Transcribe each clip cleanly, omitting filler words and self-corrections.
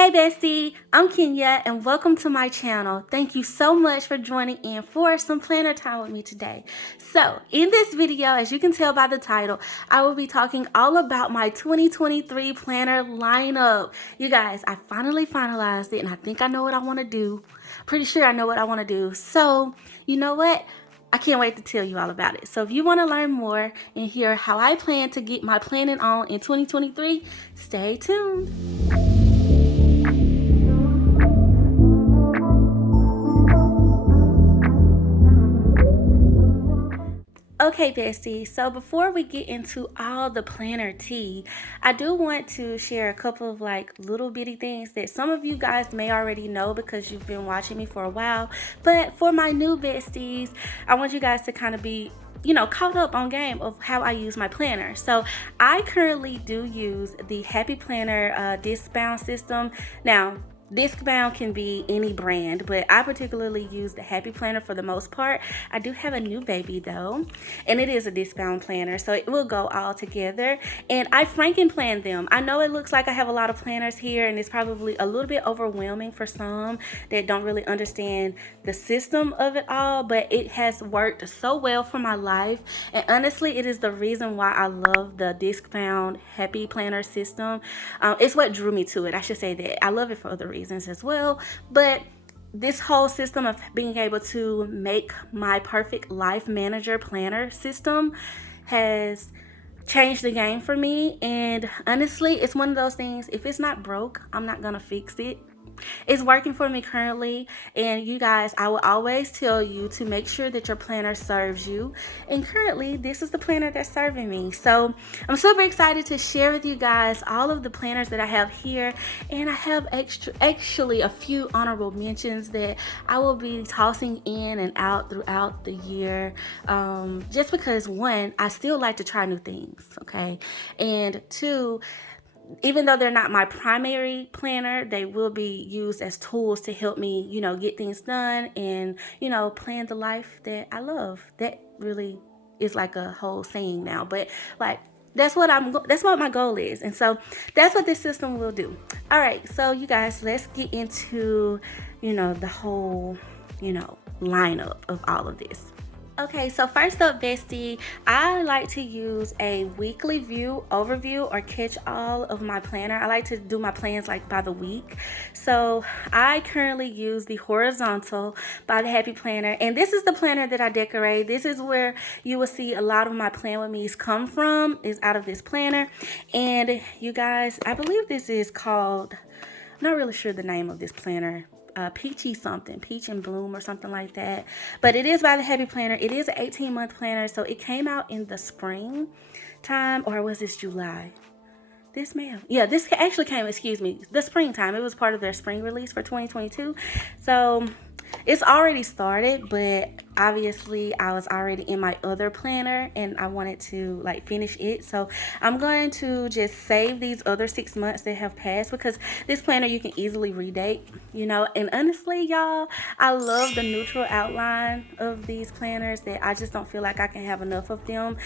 Hey Bestie, I'm Kenya and welcome to my channel. Thank you so much for joining in for some planner time with me today. So in this video, as you can tell by the title, I will be talking all about my 2023 planner lineup. You guys, I finally finalized it and I think I know what I want to do. Pretty sure I know what I want to do. So you know what? I can't wait to tell you all about it. So if you want to learn more and hear how I plan to get my planning on in 2023, stay tuned. Okay, Bestie, so before we get into all the planner tea, I do want to share a couple of like little bitty things that some of you guys may already know because you've been watching me for a while. But for my new besties, I want you guys to kind of be caught up on game of how I use my planner. So I currently do use the Happy Planner disc bound system. Now, disc bound can be any brand, but I particularly use the Happy Planner for the most part. I do have a new baby though, and it is a disc bound planner, so it will go all together. And I franken plan them. I know it looks like I have a lot of planners here, and it's probably a little bit overwhelming for some that don't really understand the system of it all, but it has worked so well for my life. And honestly, it is the reason why I love the disc bound Happy Planner system. It's what drew me to it. I should say that. I love it for other reasons as well, but this whole system of being able to make my perfect life manager planner system has changed the game for me. And honestly, it's one of those things, if it's not broke, I'm not gonna fix it. It's working for me currently, and you guys, I will always tell you to make sure that your planner serves you, and currently this is the planner that's serving me. So I'm super excited to share with you guys all of the planners that I have here, and I have actually a few honorable mentions that I will be tossing in and out throughout the year, just because one, I still like to try new things, okay, and two, even though they're not my primary planner, they will be used as tools to help me, get things done and, plan the life that I love. That really is like a whole saying now, but like, that's what my goal is. And so that's what this system will do. All right. So you guys, let's get into, the whole, lineup of all of this. Okay, so first up, Bestie, I like to use a weekly view overview or catch all of my planner. I like to do my plans like by the week. So I currently use the horizontal by the Happy Planner, and this is the planner that I decorate. This is where you will see a lot of my plan with me's come from, is out of this planner. And you guys, I believe this is called, I'm not really sure the name of this planner. Peachy something, Peach and Bloom or something like that, but it is by the Happy Planner. It is an 18-month planner, so it came out in the spring time, or was this July? This actually came, the springtime. It was part of their spring release for 2022. So it's already started, but obviously I was already in my other planner and I wanted to like finish it. So I'm going to just save these other 6 months that have passed, because this planner you can easily redate, and honestly, y'all, I love the neutral outline of these planners that I just don't feel like I can have enough of them.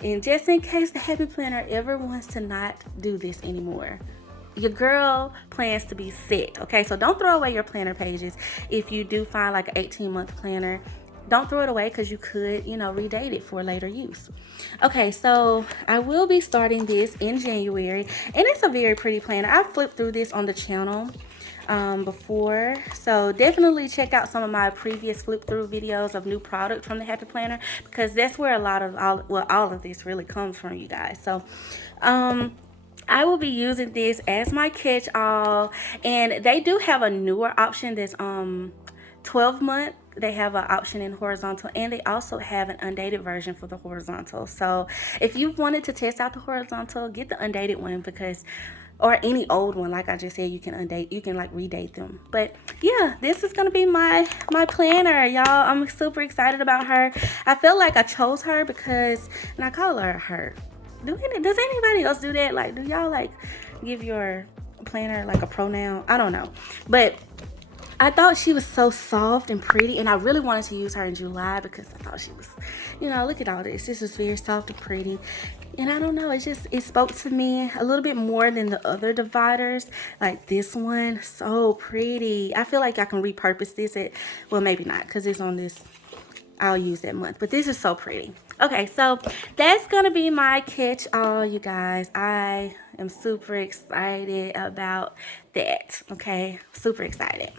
And just in case the Happy Planner ever wants to not do this anymore, your girl plans to be set, okay? So don't throw away your planner pages. If you do find like an 18-month planner, don't throw it away, because you could, redate it for later use. Okay, so I will be starting this in January, and it's a very pretty planner. I've flipped through this on the channel before, so definitely check out some of my previous flip through videos of new product from the Happy Planner, because that's where a lot of all of this really comes from, you guys. So I will be using this as my catch-all, and they do have a newer option that's 12 month. They have an option in horizontal, and they also have an undated version for the horizontal. So if you wanted to test out the horizontal, get the undated one, because, or any old one, like I just said, you can like redate them. But yeah, this is gonna be my planner, y'all. I'm super excited about her. I feel like I chose her because, and I call her. Does anybody else do that? Like, do y'all like give your planner like a pronoun? I don't know, but I thought she was so soft and pretty, and I really wanted to use her in July because I thought she was, look at all this. This is very soft and pretty. And I don't know, it spoke to me a little bit more than the other dividers. Like this one, so pretty. I feel like I can repurpose this well, maybe not, because it's on this, I'll use that month. But this is so pretty. Okay, so that's gonna be my catch all, you guys. I am super excited about that. Okay, super excited.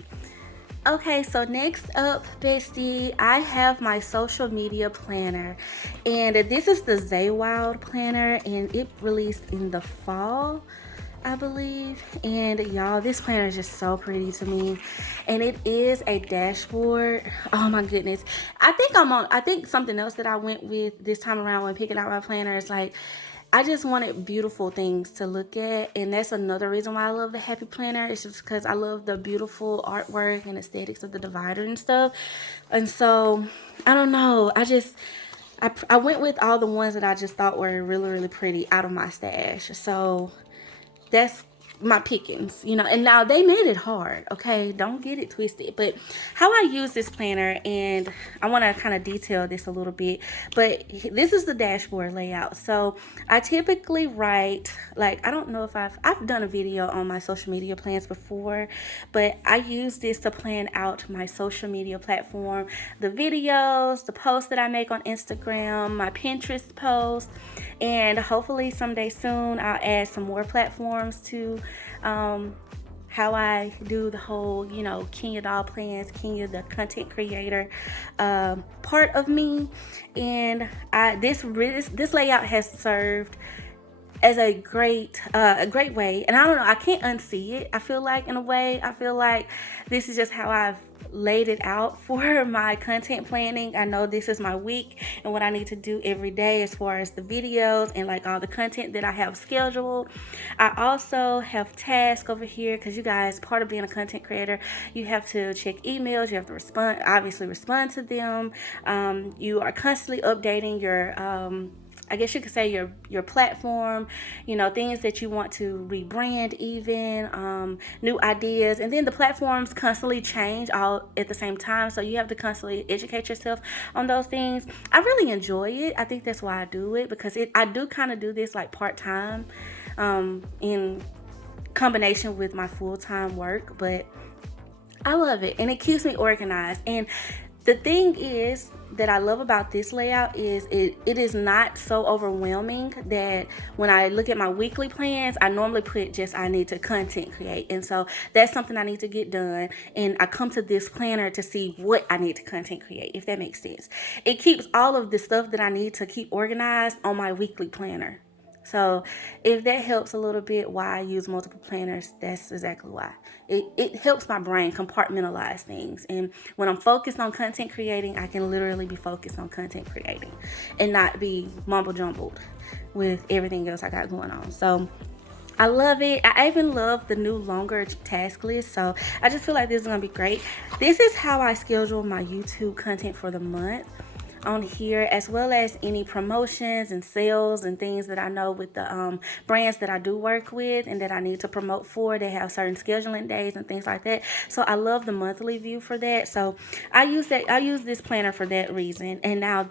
Okay, so next up, Bestie, I have my social media planner, and this is the ZaeWild planner, and it released in the fall, I believe. And y'all, this planner is just so pretty to me, and it is a dashboard. Oh my goodness, I think something else that I went with this time around when picking out my planner is like, I just wanted beautiful things to look at, and that's another reason why I love the Happy Planner. It's just because I love the beautiful artwork and aesthetics of the divider and stuff. And so, I don't know, I went with all the ones that I just thought were really, really pretty out of my stash. So, that's my pickings, and now they made it hard. Okay, don't get it twisted. But how I use this planner, and I want to kind of detail this a little bit, but this is the dashboard layout. So I typically write, like, I don't know if I've done a video on my social media plans before, but I use this to plan out my social media platform, the videos, the posts that I make on Instagram, my Pinterest posts, and hopefully someday soon I'll add some more platforms to how I do the whole, Kenya doll plans, Kenya the content creator part of me. And this layout has served as a great way, and I don't know, I can't unsee it. I feel like, in a way, this is just how I've laid it out for my content planning. I know this is my week and what I need to do every day as far as the videos and like all the content that I have scheduled. I also have tasks over here because, you guys, part of being a content creator, you have to check emails, you have to respond to them. You are constantly updating your I guess you could say your platform, things that you want to rebrand, even new ideas. And then the platforms constantly change all at the same time, so you have to constantly educate yourself on those things. I really enjoy it. I think that's why I do it, because I do kind of do this like part-time in combination with my full-time work, but I love it, and it keeps me organized. And the thing is that I love about this layout is it is not so overwhelming that when I look at my weekly plans, I normally put just I need to content create. And so that's something I need to get done. And I come to this planner to see what I need to content create, if that makes sense. It keeps all of the stuff that I need to keep organized on my weekly planner. So if that helps a little bit why I use multiple planners, that's exactly why. It helps my brain compartmentalize things. And when I'm focused on content creating, I can literally be focused on content creating and not be mumble jumbled with everything else I got going on. So I love it. I even love the new longer task list. So I just feel like this is going to be great. This is how I schedule my YouTube content for the month on here, as well as any promotions and sales and things that I know with the brands that I do work with and that I need to promote for. They have certain scheduling days and things like that. So I love the monthly view for that. So I use this planner for that reason. And now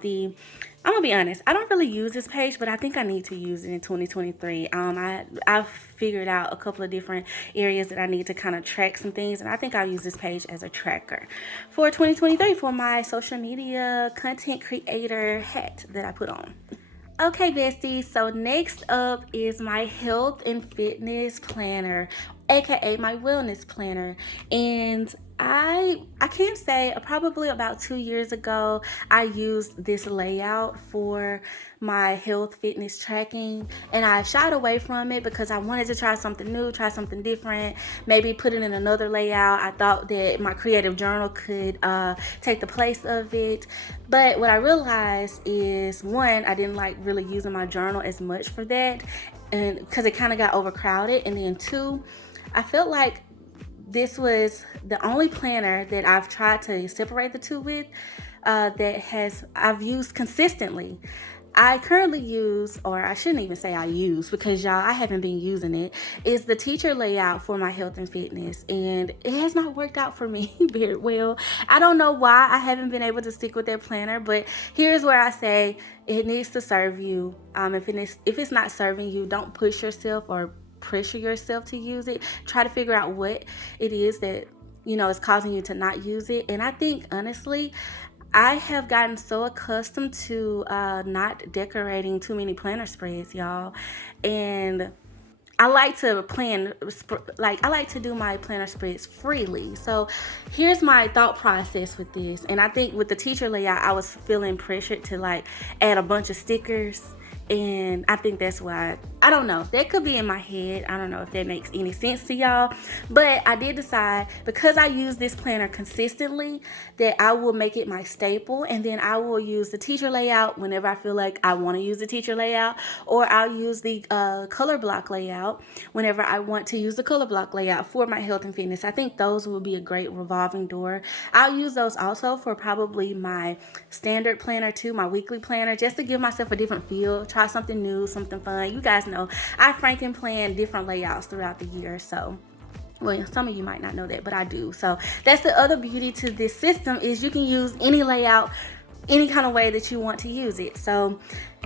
I'm gonna be honest, I don't really use this page, but I think I need to use it in 2023. I've figured out a couple of different areas that I need to kind of track some things, and I think I'll use this page as a tracker for 2023 for my social media content creator hat that I put on. Okay, besties, so next up is my health and fitness planner, aka my wellness planner. And I can't say, probably about 2 years ago, I used this layout for my health fitness tracking, and I shied away from it because I wanted to try something new, try something different, maybe put it in another layout. I thought that my creative journal could take the place of it. But what I realized is, one, I didn't like really using my journal as much for that, and because it kind of got overcrowded. And then two, I felt like this was the only planner that I've tried to separate the two with that I've used consistently. I currently use, or I shouldn't even say I use because y'all, I haven't been using it, is the teacher layout for my health and fitness. And it has not worked out for me very well. I don't know why I haven't been able to stick with that planner, but here's where I say it needs to serve you. If it's not serving you, don't push yourself or pressure yourself to use it. Try to figure out what it is that, is causing you to not use it. And I think, honestly, I have gotten so accustomed to not decorating too many planner spreads, y'all. And I like to I like to do my planner spreads freely. So here's my thought process with this. And I think with the teacher layout, I was feeling pressured to like add a bunch of stickers. And I think that's why, I don't know, that could be in my head. I don't know if that makes any sense to y'all, but I did decide, because I use this planner consistently, that I will make it my staple, and then I will use the teacher layout whenever I feel like I want to use the teacher layout, or I'll use the color block layout whenever I want to use the color block layout for my health and fitness. I think those will be a great revolving door. I'll use those also for probably my standard planner too, my weekly planner, just to give myself a different feel. Try something new, something fun. You guys know I franken plan different layouts throughout the year. So, well, some of you might not know that, but I do. So that's the other beauty to this system, is you can use any layout any kind of way that you want to use it. So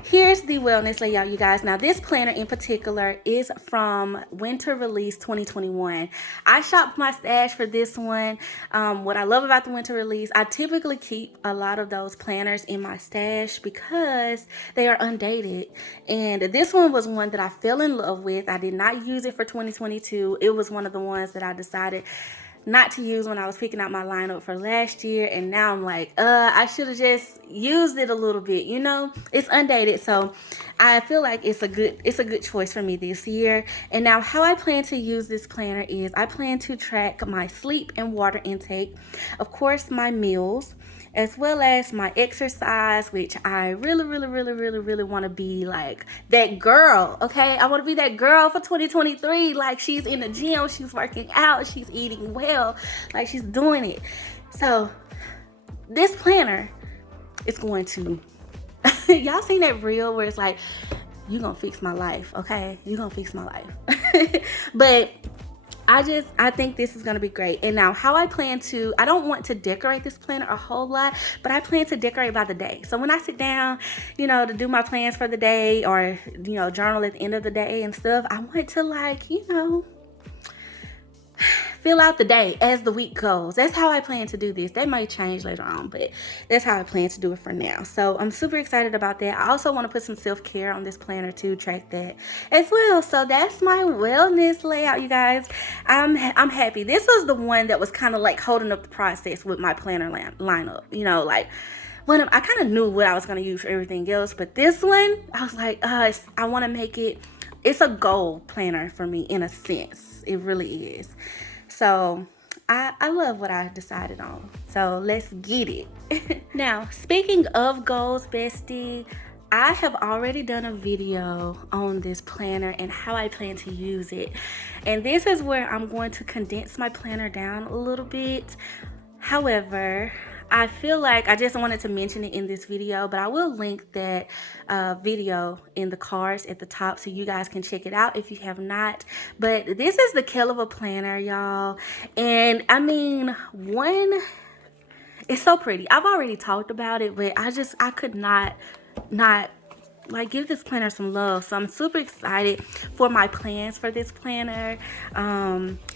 here's the wellness layout, you guys. Now this planner in particular is from winter release 2021. I shopped my stash for this one. What I love about the winter release, I typically keep a lot of those planners in my stash because they are undated, and this one was one that I fell in love with. I did not use it for 2022. It was one of the ones that I decided not to use when I was picking out my lineup for last year, and now I'm like, I should have just used it a little bit. It's undated, so I feel like it's a good choice for me this year. And now how I plan to use this planner is I plan to track my sleep and water intake, of course my meals, as well as my exercise, which I really want to be like that girl, okay? I want to be that girl for 2023. Like, she's in the gym, she's working out, she's eating well, like she's doing it. So this planner is going to, y'all seen that reel where it's like, you gonna fix my life, okay? You gonna fix my life. But I think this is going to be great. And now how I plan to, I don't want to decorate this planner a whole lot, but I plan to decorate by the day. So when I sit down, to do my plans for the day, or, journal at the end of the day and stuff, I want to fill out the day as the week goes. That's how I plan to do this. That might change later on, but that's how I plan to do it for now. So I'm super excited about that. I also want to put some self-care on this planner to track that as well. So that's my wellness layout, you guys. I'm happy. This was the one that was kind of like holding up the process with my planner lineup. When I kind of knew what I was going to use for everything else, but this one, I was like, I want to make it, it's a goal planner for me in a sense. It really is. So I love what I decided on. So let's get it. Now, speaking of goals, bestie, I have already done a video on this planner and how I plan to use it. And this is where I'm going to condense my planner down a little bit. However, I feel like I just wanted to mention it in this video, but I will link that video in the cards at the top so you guys can check it out if you have not. But this is the KELL y'all. And I mean, it's so pretty. I've already talked about it, but I could not give this planner some love. So I'm super excited for my plans for this planner.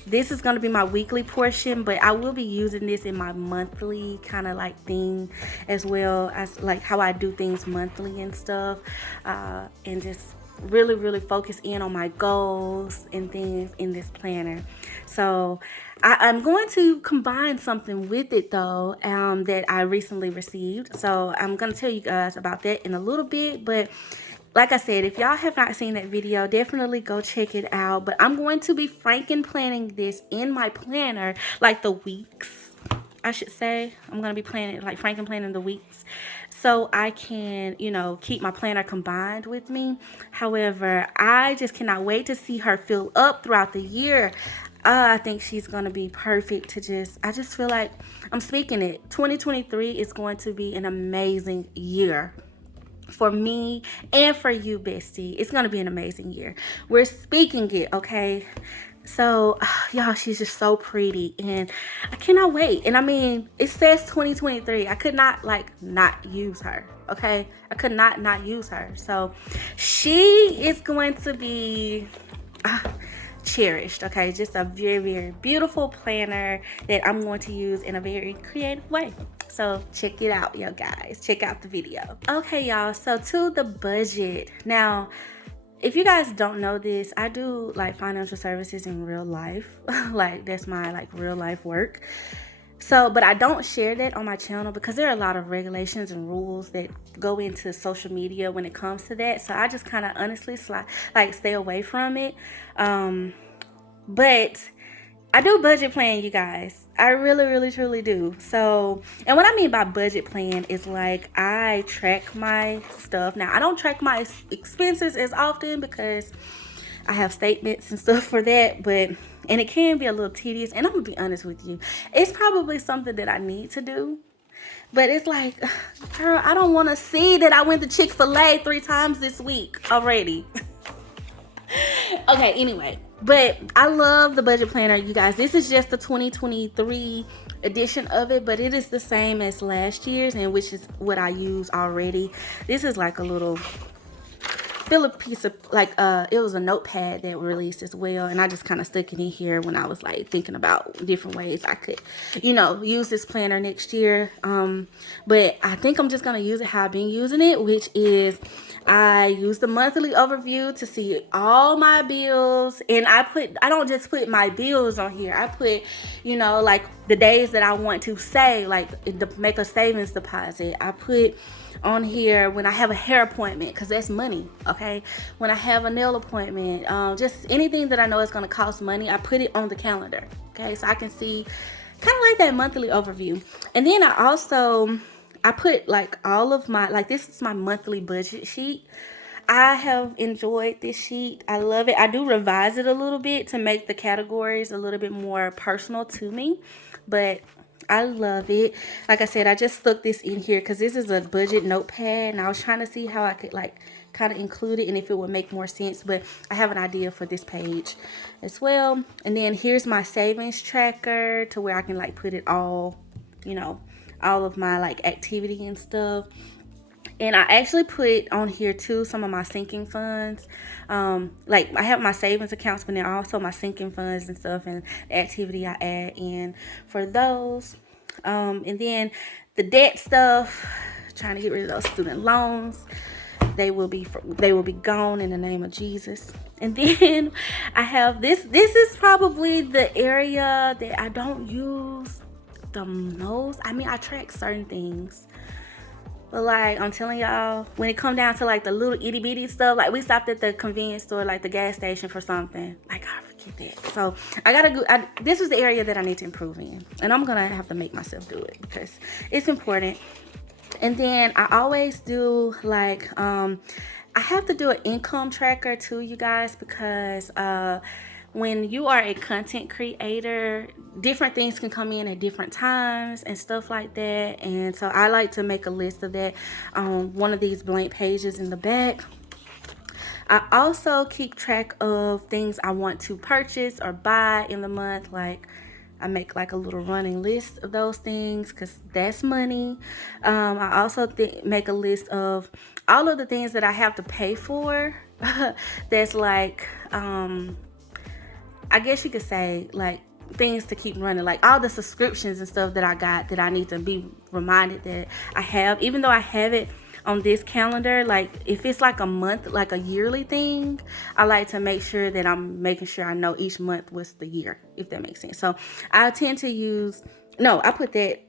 This is going to be my weekly portion, but I will be using this in my monthly kind of thing, as well as how I do things monthly and stuff, and just really focus in on my goals and things in this planner. So I'm going to combine something with it though, that I recently received. So I'm going to tell you guys about that in a little bit. But like I said, if y'all have not seen that video, definitely go check it out. But I'm going to be franken planning this in my planner, the weeks, I should say. I'm going to be planning, franken planning the weeks, so I can, keep my planner combined with me. However, I just cannot wait to see her fill up throughout the year. I think she's going to be perfect to I just feel like I'm speaking it. 2023 is going to be an amazing year for me and for you, bestie. It's gonna be an amazing year. We're speaking it, okay? So y'all, she's just so pretty and I cannot wait. And I mean, it says 2023. I could not not use her, okay? I could not use her. So she is going to be cherished, okay? Just a very, very beautiful planner that I'm going to use in a very creative way. So check it out, yo guys. Check out the video. Okay, y'all, so to the budget. Now, if you guys don't know this, I do like financial services in real life. Like that's my like real life work. So, but I don't share that on my channel because there are a lot of regulations and rules that go into social media when it comes to that. So I just kind of honestly stay away from it. But I do budget plan, you guys. I really, really, truly do. So, and what I mean by budget plan is like I track my stuff. Now, I don't track my expenses as often because I have statements and stuff for that, and it can be a little tedious. And I'm gonna be honest with you, it's probably something that I need to do. But it's like, girl, I don't want to see that I went to Chick-fil-A 3 times this week already. Okay, anyway, but I love the budget planner, you guys. This is just the 2023 edition of it, but it is the same as last year's, and which is what I use already. This is like a little filler piece of it was a notepad that released as well, and I just kind of stuck it in here when I was like thinking about different ways I could use this planner next year. But I think I'm just gonna use it how I've been using it, which is I use the monthly overview to see all my bills, and I don't just put my bills on here. I put like the days that I want to make a savings deposit. I put on here when I have a hair appointment, because that's money, okay? When I have a nail appointment, just anything that I know is going to cost money, I put it on the calendar, okay? So I can see kind of like that monthly overview. And then I put like all of my, this is my monthly budget sheet. I have enjoyed this sheet. I love it. I do revise it a little bit to make the categories a little bit more personal to me, but I love it. Like I said, I just stuck this in here because this is a budget notepad, and I was trying to see how I could kind of include it and if it would make more sense, but I have an idea for this page as well. And then here's my savings tracker to where I can put it all, all of my activity and stuff. And I actually put on here too some of my sinking funds. I have my savings accounts, but then also my sinking funds and stuff, and the activity I add in for those. And then the debt stuff, trying to get rid of those student loans. They will be gone in the name of Jesus. And then I have this. This is probably the area that I don't use the most. I mean, I track certain things. But I'm telling y'all, when it come down to the little itty bitty stuff, we stopped at the convenience store, the gas station for something. I forget that. So I gotta go. This is the area that I need to improve in, and I'm gonna have to make myself do it because it's important. And then I always do I have to do an income tracker too, you guys, because when you are a content creator, different things can come in at different times and stuff like that. And so I like to make a list of that on one of these blank pages in the back. I also keep track of things I want to purchase or buy in the month. I make a little running list of those things because that's money. I also make a list of all of the things that I have to pay for. That's I guess you could say things to keep running, all the subscriptions and stuff that I got that I need to be reminded that I have, even though I have it on this calendar. If it's a month, a yearly thing, I like to make sure that I'm making sure I know each month was the year, if that makes sense. So I tend to use, I put that,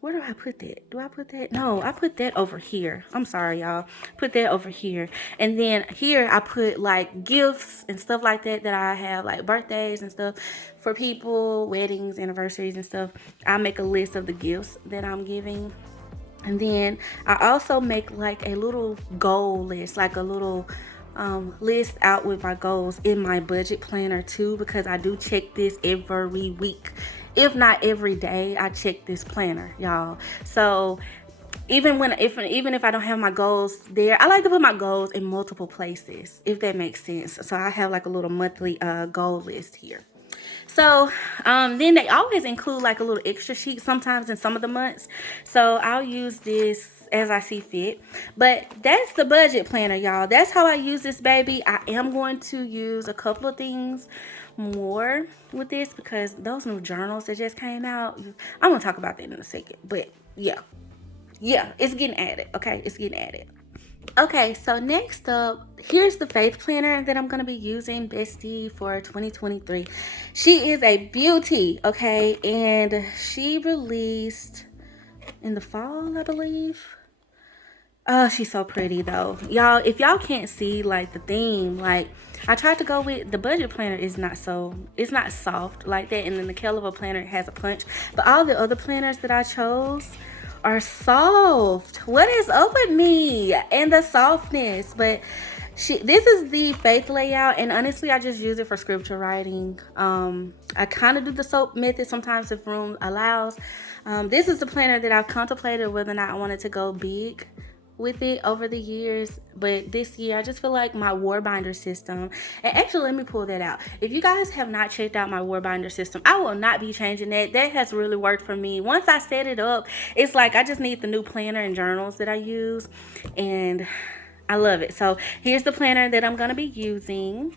where do I put that? Do I put that? No, I put that over here. I'm sorry, y'all. Put that over here. And then here I put gifts and stuff like that I have, birthdays and stuff for people, weddings, anniversaries and stuff. I make a list of the gifts that I'm giving. And then I also make a little goal list, a little list out with my goals in my budget planner too, because I do check this every week. If not every day, I check this planner, y'all. So even if I don't have my goals there, I like to put my goals in multiple places, if that makes sense. So I have like a little monthly goal list here. So then they always include like a little extra sheet sometimes in some of the months. So I'll use this as I see fit. But that's the budget planner, y'all. That's how I use this baby. I am going to use a couple of things more with this because those new journals that just came out, I'm going to talk about that in a second. But yeah, it's getting added. Okay, it's getting added. Okay, so next up, here's the faith planner that I'm going to be using, Bestie, for 2023. She is a beauty, okay, and she released in the fall, I believe. Oh, she's so pretty, though. Y'all, if y'all can't see, like, the theme, like, I tried to go with, the budget planner is not so, it's not soft like that, and then the KELL has a punch, but all the other planners that I chose are soft. What is up with me and the softness? But this is the faith layout, and honestly I just use it for scripture writing. I kind of do the soap method sometimes if room allows. This is the planner that I've contemplated whether or not I wanted to go big with it over the years, but this year I just feel like my war binder system, and actually let me pull that out. If you guys have not checked out my war binder system, I will not be changing that has really worked for me. Once I set it up, it's like I just need the new planner and journals that I use, and I love it. So here's the planner that I'm going to be using.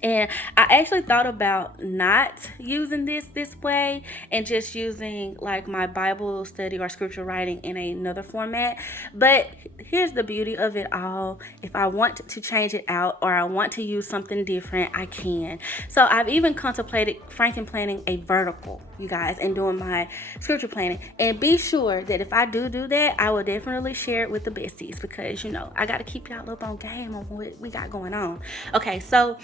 And I actually thought about not using this way and just using like my Bible study or scripture writing in another format. But here's the beauty of it all. If I want to change it out or I want to use something different, I can. So I've even contemplated Franken planning a vertical, you guys, and doing my scripture planning. And be sure that if I do that, I will definitely share it with the besties because, you know, I got to keep y'all up on game on what we got going on. Okay, so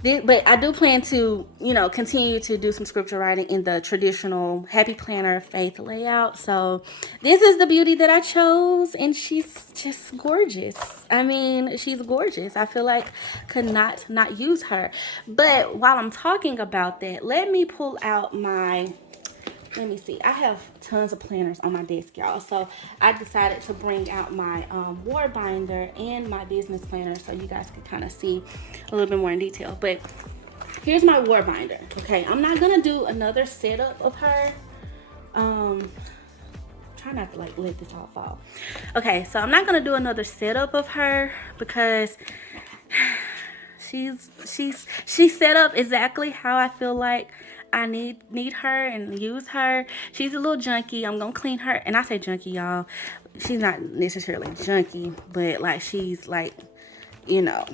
but I do plan to, you know, continue to do some scripture writing in the traditional Happy Planner faith layout. So this is the beauty that I chose, and she's just gorgeous. I mean, she's gorgeous. I feel like could not use her. But while I'm talking about that, let me pull out my... Let me see. I have tons of planners on my desk, y'all. So I decided to bring out my war binder and my business planner so you guys can kind of see a little bit more in detail. But here's my war binder. Okay, I'm not gonna do another setup of her. Try not to like let this all fall. Okay, so I'm not gonna do another setup of her because she's set up exactly how I feel like I need her and use her. She's a little junky. I'm gonna clean her, and I say junky, y'all. She's not necessarily junky, but like she's like, you know,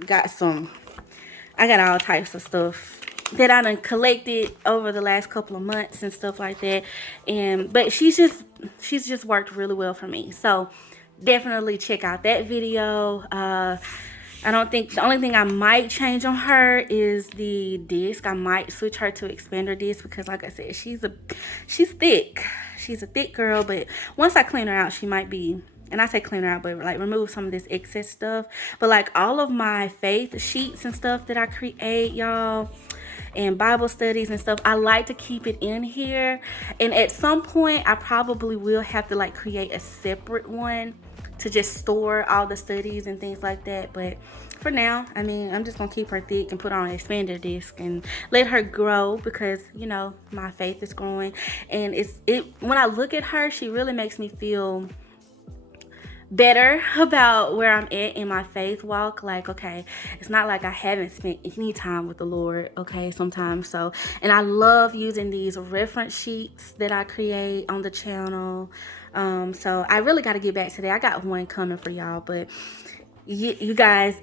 I got all types of stuff that I done collected over the last couple of months and stuff like that. But she's just worked really well for me. So definitely check out that video. I don't think, the only thing I might change on her is the disc. I might switch her to expander disc because like I said, she's thick. She's a thick girl, but once I clean her out, she might be, and I say clean her out, but like remove some of this excess stuff. But like all of my faith sheets and stuff that I create, y'all, and Bible studies and stuff, I like to keep it in here. And at some point, I probably will have to like create a separate one to just store all the studies and things like that. But for now, I mean, I'm just gonna keep her thick and put her on an expander disc and let her grow because, you know, my faith is growing. And when I look at her, she really makes me feel better about where I'm at in my faith walk. Like, okay, it's not like I haven't spent any time with the Lord, okay, sometimes. So, and I love using these reference sheets that I create on the channel. So I really got to get back to that. I got one coming for y'all, but you guys,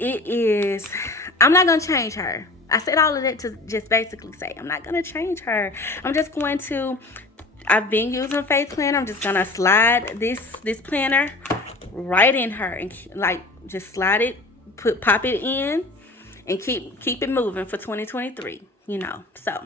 I'm not going to change her. I said all of that to just basically say, I'm not going to change her. I'm just going to, I've been using Faith Planner. I'm just going to slide this planner right in her and like just slide it, pop it in and keep it moving for 2023, you know. So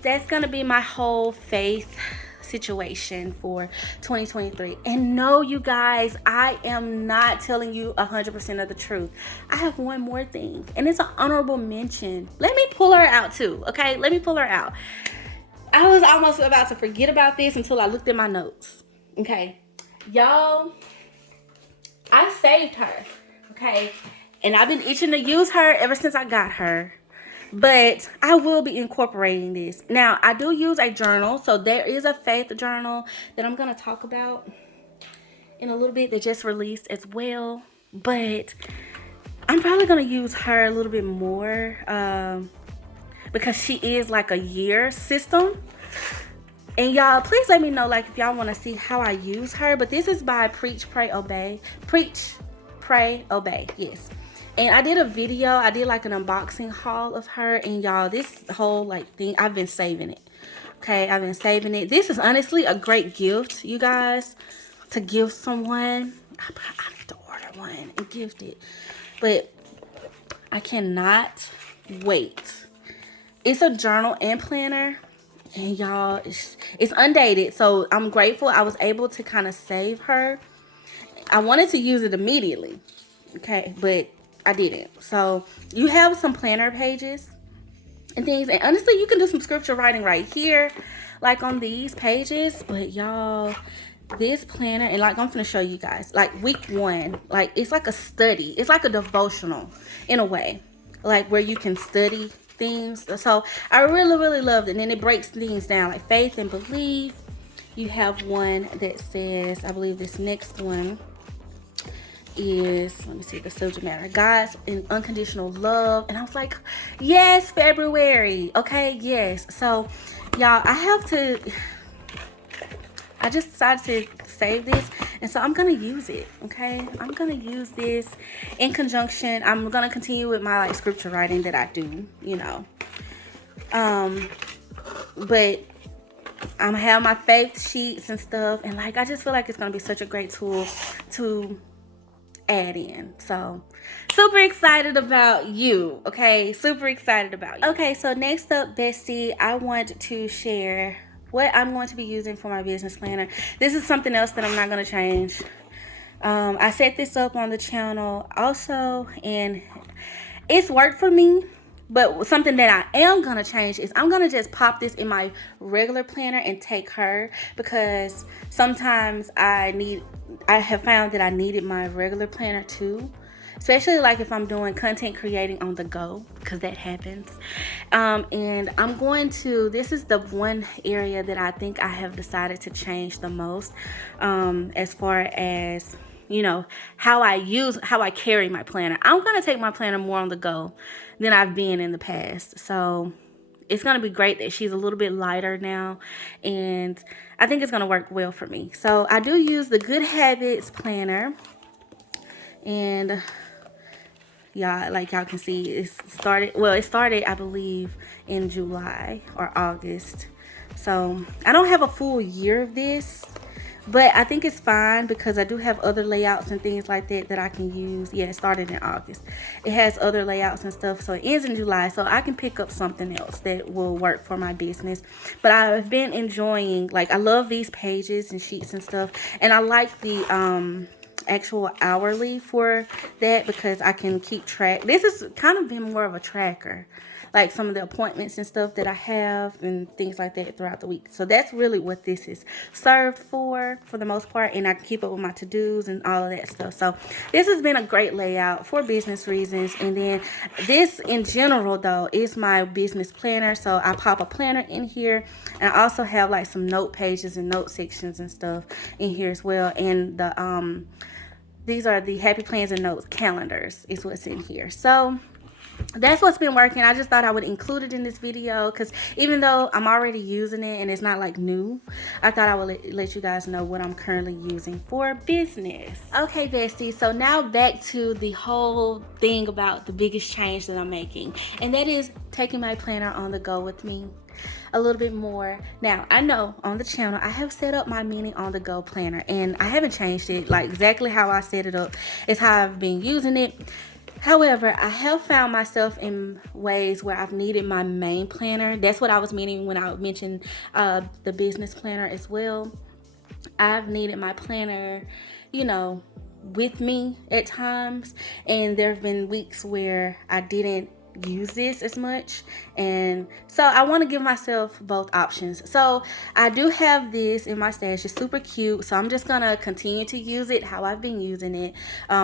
that's going to be my whole faith situation for 2023. And no, you guys, I am not telling you 100% of the truth. I have one more thing, and it's an honorable mention. Let me pull her out too, okay? Let me pull her out. I was almost about to forget about this until I looked at my notes, okay? y'all, I saved her, okay? And I've been itching to use her ever since I got her. But I will be incorporating this. Now, I do use a journal. So there is a faith journal that I'm going to talk about in a little bit that just released as well. But I'm probably going to use her a little bit more because she is like a year system. And y'all, please let me know like if y'all want to see how I use her. But this is by Preach, Pray, Obey. Preach, Pray, Obey. Yes. And I did a video. I did like an unboxing haul of her. And y'all, this whole like thing, I've been saving it. Okay, I've been saving it. This is honestly a great gift, you guys, to give someone. I need to order one and gift it. But I cannot wait. It's a journal and planner. And y'all, it's undated. So I'm grateful I was able to kind of save her. I wanted to use it immediately. Okay, but I didn't. So you have some planner pages and things. And honestly, you can do some scripture writing right here, like on these pages. But y'all, this planner, and like I'm gonna show you guys, like week 1, like it's like a study. It's like a devotional in a way, like where you can study things. So I really loved it. And then it breaks things down like faith and belief. You have one that says, I believe this next one is, let me see the subject matter, God's unconditional love. And I was like, yes, February. Okay, yes. So y'all, I just decided to save this, and so I'm gonna use it. Okay, I'm gonna use this in conjunction. I'm gonna continue with my like scripture writing that I do, you know. But I'm gonna have my faith sheets and stuff, and like I just feel like it's gonna be such a great tool to add in. So super excited about you. Okay, super excited about you. Okay, so next up, Bestie, I want to share what I'm going to be using for my business planner. This is something else that I'm not going to change. I set this up on the channel also, and it's worked for me. But something that I am going to change is I'm going to just pop this in my regular planner and take her, because sometimes I have found that I needed my regular planner too. Especially like if I'm doing content creating on the go, because that happens. And I'm going to, this is the one area that I think I have decided to change the most, as far as, you know, how I carry my planner. I'm going to take my planner more on the go than I've been in the past. So it's going to be great that she's a little bit lighter now, and I think it's going to work well for me. So I do use the Good Habits planner, and y'all, like y'all can see, it started I believe in July or August. So I don't have a full year of this, but I think it's fine because I do have other layouts and things like that I can use. Yeah, it started in August. It has other layouts and stuff, so it ends in July, so I can pick up something else that will work for my business. But I've been enjoying, like, I love these pages and sheets and stuff, and I like the actual hourly for that because I can keep track. This has kind of been more of a tracker, like some of the appointments and stuff that I have and things like that throughout the week. So that's really what this is served for the most part, and I can keep up with my to-dos and all of that stuff. So this has been a great layout for business reasons. And then this in general though is my business planner, so I pop a planner in here, and I also have like some note pages and note sections and stuff in here as well. And the these are the Happy Plans and Notes calendars is what's in here. So that's what's been working. I just thought I would include it in this video because even though I'm already using it and it's not like new, I thought I would let you guys know what I'm currently using for business. Okay, Bestie, so now back to the whole thing about the biggest change that I'm making, and that is taking my planner on the go with me a little bit more. Now, I know on the channel I have set up my mini on the go planner, and I haven't changed it. Like exactly how I set it up is how I've been using it. However, I have found myself in ways where I've needed my main planner. That's what I was meaning when I mentioned the business planner as well. I've needed my planner, you know, with me at times, and there have been weeks where I didn't use this as much, and so I want to give myself both options. So I do have this in my stash. It's super cute, so I'm just gonna continue to use it how I've been using it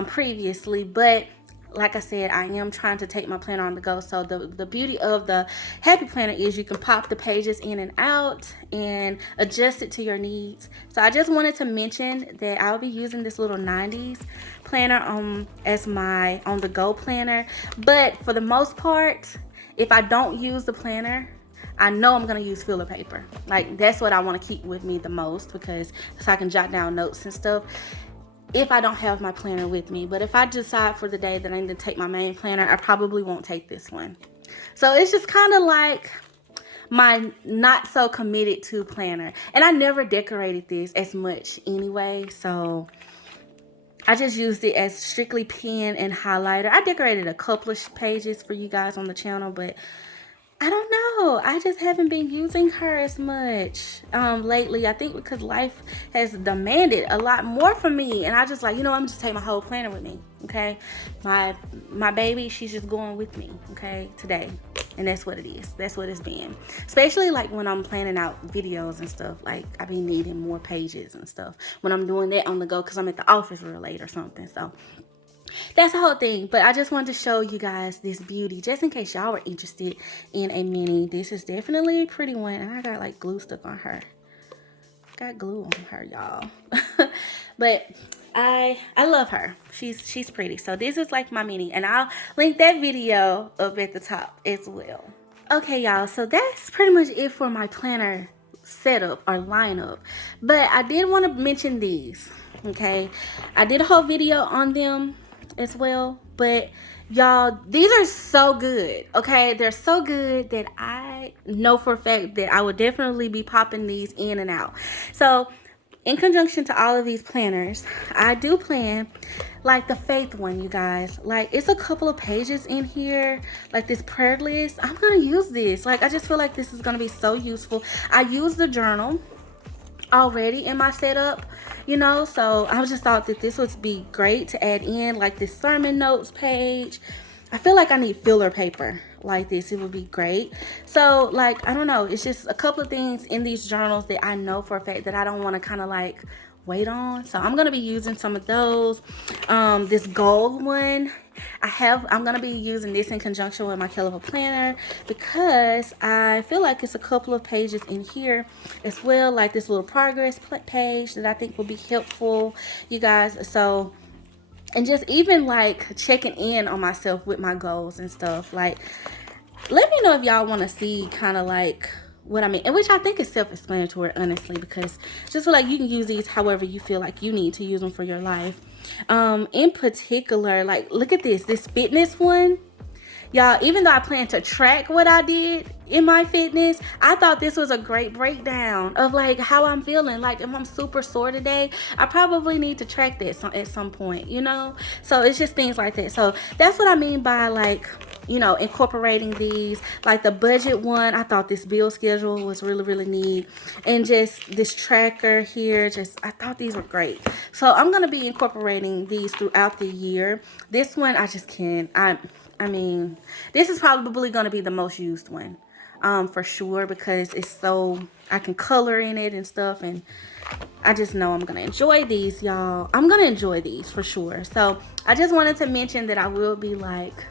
previously. But like I said, I am trying to take my planner on the go. So the beauty of the Happy Planner is you can pop the pages in and out and adjust it to your needs. So I just wanted to mention that I'll be using this little 90s planner as my on the go planner. But for the most part, if I don't use the planner, I know I'm gonna use filler paper. Like, that's what I want to keep with me the most, because so I can jot down notes and stuff if I don't have my planner with me. But if I decide for the day that I need to take my main planner, I probably won't take this one. So it's just kind of like my not so committed to planner. And I never decorated this as much anyway, so I just used it as strictly pen and highlighter. I decorated a couple of pages for you guys on the channel, but I don't know. I just haven't been using her as much lately. I think because life has demanded a lot more from me. And I just like, I'm just taking my whole planner with me, okay? My baby, she's just going with me, okay, today. And that's what it is. That's what it's been. Especially like when I'm planning out videos and stuff. Like, I be needing more pages and stuff when I'm doing that on the go because I'm at the office real late or something. So that's the whole thing. But I just wanted to show you guys this beauty just in case y'all were interested in a mini. This is definitely a pretty one, and I got like glue stuck on her. Got glue on her, y'all. But I love her. She's pretty. So this is like my mini, and I'll link that video up at the top as well. Okay, y'all, so that's pretty much it for my planner setup or lineup. But I did want to mention these, okay? I did a whole video on them as well, but y'all, these are so good, okay? They're so good that I know for a fact that I would definitely be popping these in and out. So in conjunction to all of these planners, I do plan like the faith one, you guys. Like, it's a couple of pages in here, like this prayer list. I'm gonna use this. Like, I just feel like this is gonna be so useful. I use the journal already in my setup, so I just thought that this would be great to add in, like this sermon notes page. I feel like I need filler paper like this. It would be great. So like, I don't know, it's just a couple of things in these journals that I know for a fact that I don't want to kind of like wait on. So I'm gonna be using some of those. This gold one, I'm gonna be using this in conjunction with my KELL because I feel like it's a couple of pages in here as well, like this little progress page that I think will be helpful, you guys. So, and just even like checking in on myself with my goals and stuff. Like, let me know if y'all want to see kind of like what I mean, and which I think is self-explanatory, honestly, because just feel like you can use these however you feel like you need to use them for your life. In particular, like, look at this fitness one. Y'all, even though I plan to track what I did in my fitness, I thought this was a great breakdown of like how I'm feeling. Like, if I'm super sore today, I probably need to track that at some point, So it's just things like that. So that's what I mean by like, incorporating these. Like the budget one, I thought this bill schedule was really, really neat. And just this tracker here, I thought these were great. So I'm going to be incorporating these throughout the year. This one, I just can't. I mean, this is probably going to be the most used one, for sure, because it's so, I can color in it and stuff, and I just know I'm going to enjoy these, y'all. I'm going to enjoy these for sure. So I just wanted to mention that I will be like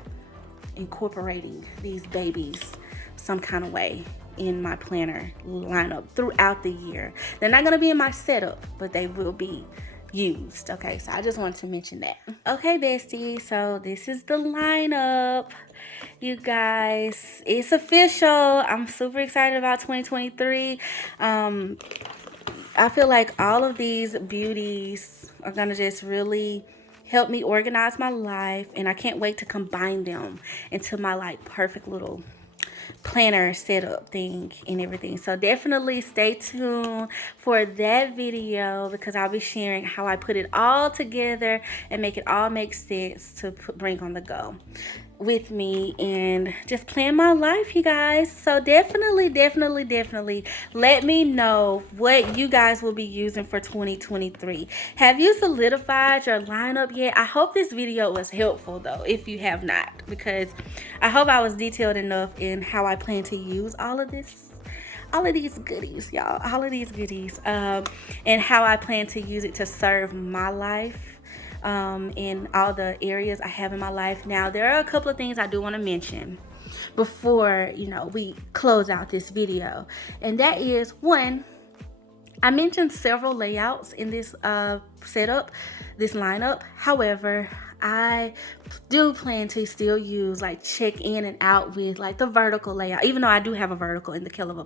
incorporating these babies some kind of way in my planner lineup throughout the year. They're not going to be in my setup, but they will be used. Okay, so I just wanted to mention that. Okay, bestie, so this is the lineup, you guys. It's official. I'm super excited about 2023. I feel like all of these beauties are gonna just really help me organize my life, and I can't wait to combine them into my like perfect little planner setup thing and everything. So definitely stay tuned for that video, because I'll be sharing how I put it all together and make it all make sense to bring on the go. with me and just plan my life, you guys. So definitely let me know what you guys will be using for 2023. Have you solidified your lineup yet? I hope this video was helpful though, if you have not, because I hope I was detailed enough in how I plan to use all of these goodies, y'all, all of these goodies, and how I plan to use it to serve my life, in all the areas I have in my life. Now, there are a couple of things I do want to mention before, we close out this video. And that is, one, I mentioned several layouts in this setup, this lineup. However, I do plan to still use like check in and out with like the vertical layout, even though I do have a vertical in the KELL.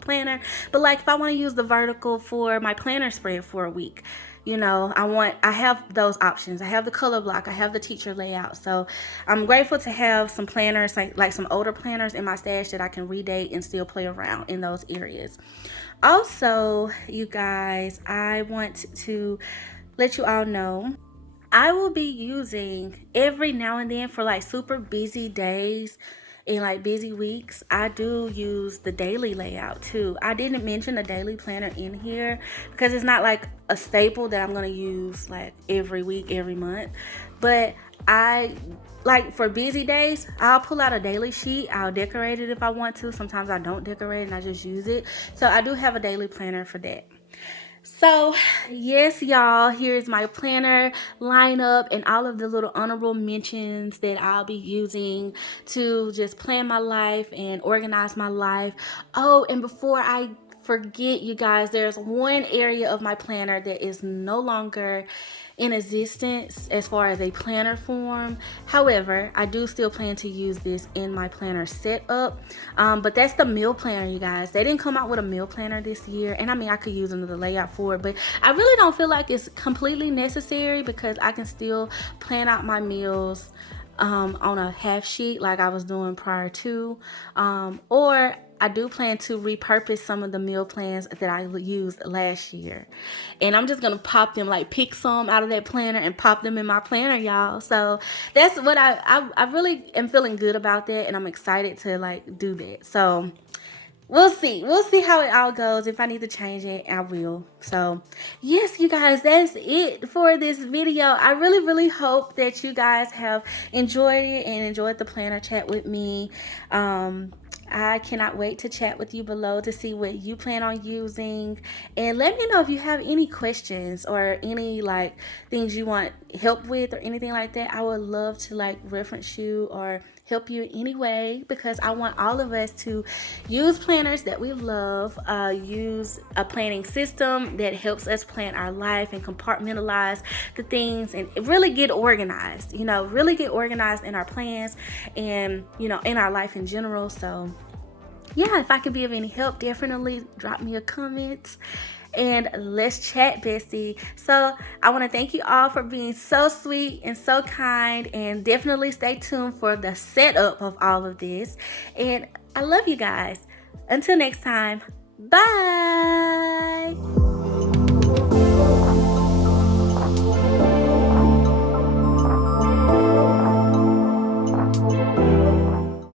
But like if I want to use the vertical for my planner spread for a week, I have those options. I have the color block, I have the teacher layout. So I'm grateful to have some planners, like some older planners in my stash that I can redate and still play around in those areas. Also, you guys, I want to let you all know I will be using every now and then for like super busy days and like busy weeks. I do use the daily layout too. I didn't mention the daily planner in here because it's not like a staple that I'm going to use like every week, every month. But I like for busy days, I'll pull out a daily sheet. I'll decorate it if I want to. Sometimes I don't decorate and I just use it. So I do have a daily planner for that. So yes, y'all, here's my planner lineup and all of the little honorable mentions that I'll be using to just plan my life and organize my life. Oh, and before I forget, you guys, there's one area of my planner that is no longer in existence as far as a planner form. However, I do still plan to use this in my planner setup, but that's the meal planner, you guys. They didn't come out with a meal planner this year, and I mean I could use another layout for it, but I really don't feel like it's completely necessary because I can still plan out my meals on a half sheet like I was doing prior to, or I do plan to repurpose some of the meal plans that I used last year. And I'm just going to pop them, like pick some out of that planner and pop them in my planner, y'all. So that's what I really am feeling good about that. And I'm excited to like do that. So we'll see how it all goes. If I need to change it, I will. So yes, you guys, that's it for this video. I really hope that you guys have enjoyed it and enjoyed the planner chat with me. I cannot wait to chat with you below to see what you plan on using, and let me know if you have any questions or any like things you want help with or anything like that. I would love to like reference you or help you in any way, because I want all of us to use planners that we love, use a planning system that helps us plan our life and compartmentalize the things and really get organized, really get organized in our plans and, in our life in general. So yeah, if I could be of any help, definitely drop me a comment and let's chat, bestie. So I want to thank you all for being so sweet and so kind, and definitely stay tuned for the setup of all of this. And I love you guys. Until next time, bye.